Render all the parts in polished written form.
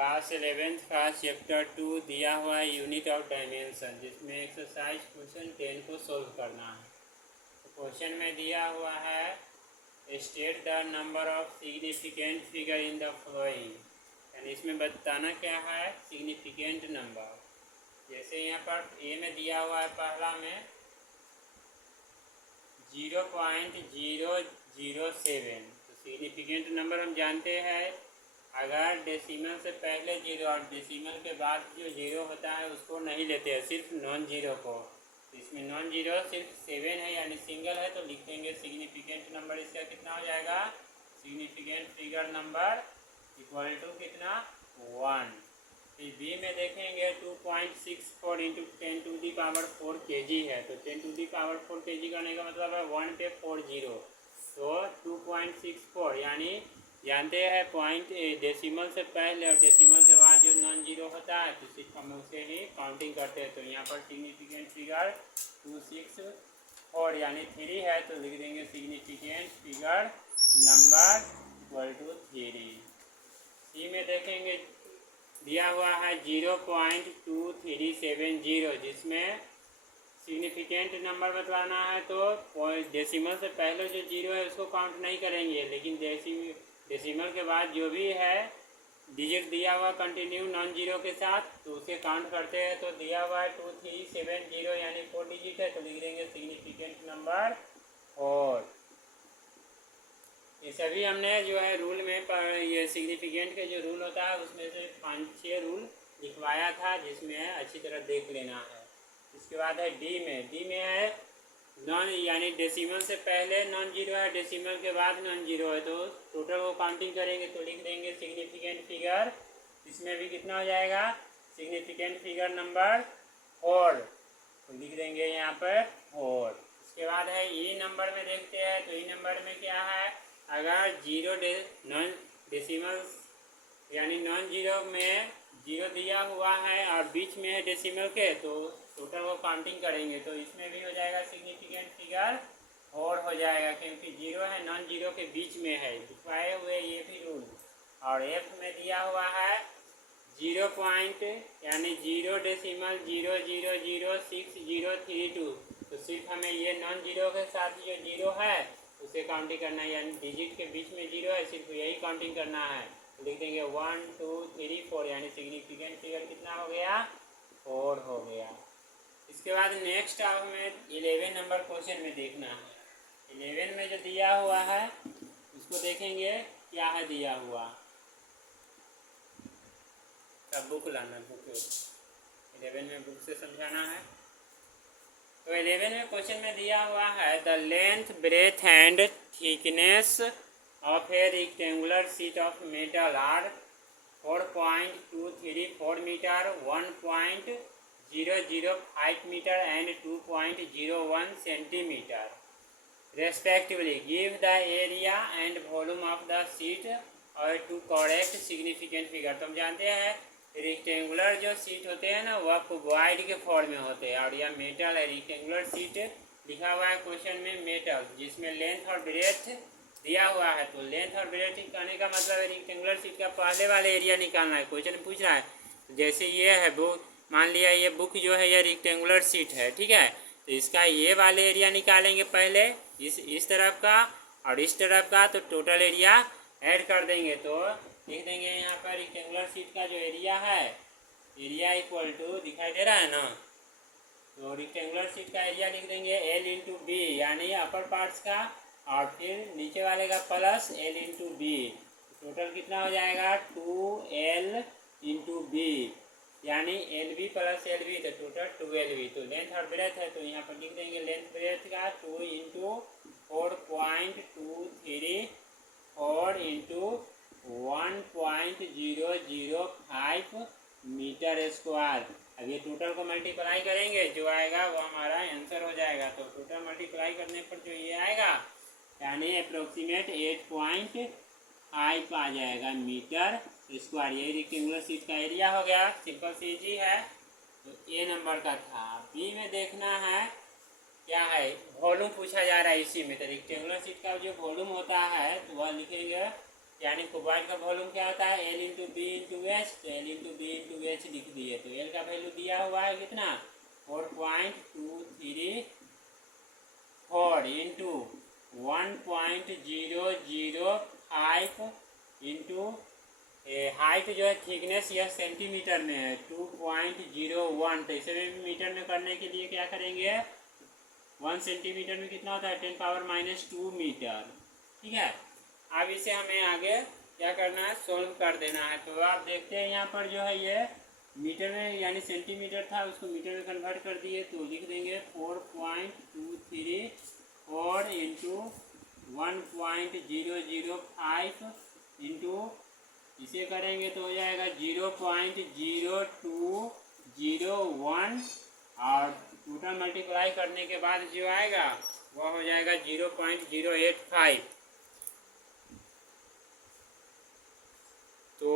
Class 11th का chapter 2 दिया हुआ है यूनिट ऑफ डायमेंशन, जिसमें एक्सरसाइज क्वेश्चन 10 को सोल्व करना है। तो क्वेश्चन में दिया हुआ है state the number of significant figure in the following, यानी इसमें बताना क्या है सिग्निफिकेंट नंबर। जैसे यहाँ पर ए में दिया हुआ है पहला में 0.007, तो सिग्निफिकेंट नंबर हम जानते हैं अगर डेसिमल से पहले जीरो और डेसिमल के बाद जो जीरो होता है उसको नहीं लेते हैं, सिर्फ नॉन जीरो को। तो इसमें नॉन जीरो सिर्फ 7 है यानी सिंगल है, तो लिख देंगे सिग्निफिकेंट नंबर इसका कितना हो जाएगा, significant figure number equal to कितना 1। फिर बी में देखेंगे 2.64 इंटू 10⁴ kg है, तो 10⁴ kg करने का मतलब है 1 पे 4 जीरो, तो 2.64 यानी जानते हैं पॉइंट डेसिमल से पहले और डेसिमल के बाद जो नॉन जीरो होता है तो सिर्फ हम उसे ही काउंटिंग करते हैं। तो यहाँ पर सिग्निफिकेंट फिगर 264 यानी 3 है, तो लिख देंगे significant figure number equal to 3। C में देखेंगे दिया हुआ है 0.2370, जिसमें सिग्निफिकेंट नंबर बतलाना है तो डेसिमल से पहले जो जीरो है उसको काउंट नहीं करेंगे, लेकिन डेसिमल के बाद जो भी है डिजिट दिया हुआ कंटिन्यू नॉन जीरो के साथ तो उसे काउंट करते हैं। तो दिया हुआ है 2370 यानी 4 डिजिट है, तो लिख देंगे सिग्निफिकेंट नंबर 4। ये सभी हमने जो है रूल में ये सिग्निफिकेंट के जो रूल होता है उसमें से 5-6 रूल लिखवाया था, जिसमें अच्छी तरह देख लेना है। इसके बाद है डी में है नॉन यानी डेसिमल से पहले नॉन जीरो है, डेसिमल के बाद नॉन जीरो है, तो टोटल वो काउंटिंग करेंगे तो लिख देंगे सिग्निफिकेंट फिगर, इसमें भी कितना हो जाएगा सिग्निफिकेंट फिगर नंबर 4, तो लिख देंगे यहाँ पर 4। इसके बाद है ई नंबर में देखते हैं, तो ई नंबर में क्या है अगर जीरो नॉन डेसिमल यानी नॉन जीरो में जीरो दिया हुआ है और बीच में है डेसिमल के, तो टोटल वो काउंटिंग करेंगे तो इसमें भी हो जाएगा सिग्निफिकेंट फिगर 4 हो जाएगा, क्योंकि जीरो है नॉन जीरो के बीच में है, दिखाए हुए ये भी रूल। और एफ में दिया हुआ है 0 पॉइंट यानी 0.0006032, तो सिर्फ हमें ये नॉन जीरो के साथ जो जीरो है उसे काउंटिंग करना है, यानी डिजिट के बीच में जीरो है सिर्फ यही काउंटिंग करना है। लिख देंगे 1 2 3 4 यानी सिग्निफिकेंट फिगर कितना हो गया 4 हो गया। इसके बाद नेक्स्ट हमें 11 नंबर क्वेश्चन में देखना है। 11 में जो दिया हुआ है उसको देखेंगे क्या है दिया हुआ, सब बुक लाना, बुक 11 में बुक से समझाना है। तो 11 में क्वेश्चन में दिया हुआ है the length breadth and thickness of a rectangular sheet of metal are 4.234 metre, 1.005 metre and 2.01 centimetre respectively. Give the area and volume of the sheet और टू करेक्ट सिग्निफिकेंट फिगर। तो हम जानते हैं रेक्टेंगुलर जो सीट होते हैं ना वह क्यूबॉइड के फॉर्म में होते हैं, और यह मेटल है। रेक्टेंगुलर सीट लिखा हुआ है क्वेश्चन में मेटल, जिसमें लेंथ और ब्रेथ दिया हुआ है, तो लेंथ और ब्रेथ निकालने का मतलब है रेक्टेंगुलर सीट का पहले वाले एरिया निकालना है। क्वेश्चन पूछ रहा है जैसे ये है बुक, मान लिया ये बुक जो है ये रेक्टेंगुलर सीट है, ठीक है, तो इसका ये वाले एरिया निकालेंगे पहले इस तरफ का और इस तरफ का, तो टोटल एरिया ऐड कर देंगे। तो लिख देंगे यहाँ पर रेक्टेंगुलर सीट का जो एरिया है एरिया इक्वल टू दिखाई दे रहा है ना, तो रेक्टेंगुलर सीट का एरिया लिख देंगे L इंटू बी यानी अपर पार्ट्स का, और फिर नीचे वाले का plus L into B, total कितना हो जाएगा 2L इंटू बी यानी LB प्लस LB, तो टोटल 2LB। तो लेंथ और ब्रेथ है तो यहाँ पर लिख देंगे लेंथ ब्रेथ का 2 इंटू 4.234 इंटू 1.005 मीटर स्क्वायर। अब ये टोटल को मल्टीप्लाई करेंगे, जो आएगा वो हमारा आंसर हो जाएगा। तो टोटल मल्टीप्लाई करने पर जो ये आएगा यानी अप्रोक्सीमेट 8.5 आ जाएगा मीटर स्क्वायर। ये रेक्टेंगुलर सीट का एरिया हो गया, सिंपल सी इजी है। तो ए नंबर का था। बी में देखना है क्या है, वॉल्यूम पूछा जा रहा है इसी में। तो रेक्टेंगुलर सीट का जो वॉल्यूम होता है तो वह लिखेंगे यानी क्यूबॉइड का वॉल्यूम क्या होता है L into B into H, तो L into B into H लिख दिए। तो L का वैल्यू दिया हुआ है कितना 4.234 इंटू 1.005 इंटू हाइट जो है थिकनेस यह सेंटीमीटर में है 2.01, तो इसे भी मीटर में करने के लिए क्या करेंगे 1 सेंटीमीटर में कितना होता है 10⁻⁻2 मीटर। ठीक है, अब इसे हमें आगे क्या करना है सोल्व कर देना है। तो आप देखते हैं यहाँ पर जो है ये मीटर में यानी सेंटीमीटर था उसको मीटर में कन्वर्ट कर दिए, तो लिख देंगे 4.234 इंटू 1.005 इंटू इसे करेंगे तो हो जाएगा 0.0201 और टोटल मल्टीप्लाई करने के बाद जो आएगा वह हो जाएगा 0.085। तो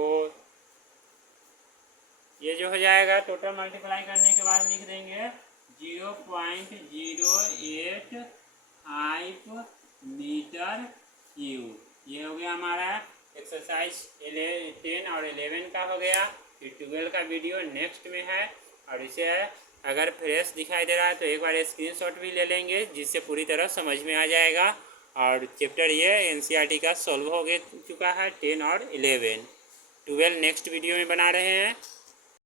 ये जो हो जाएगा टोटल मल्टीप्लाई करने के बाद लिख देंगे 0.085 मीटर क्यूब। ये हो गया हमारा एक्सरसाइज 10 और 11 का हो गया। फिर 12 का वीडियो नेक्स्ट में है, और इसे अगर फ्रेश दिखाई दे रहा है तो एक बार स्क्रीनशॉट भी ले लेंगे जिससे पूरी तरह समझ में आ जाएगा। और चैप्टर ये एनसीईआरटी का सॉल्व हो चुका है 10 और 11। 12 नेक्स्ट वीडियो में बना रहे हैं।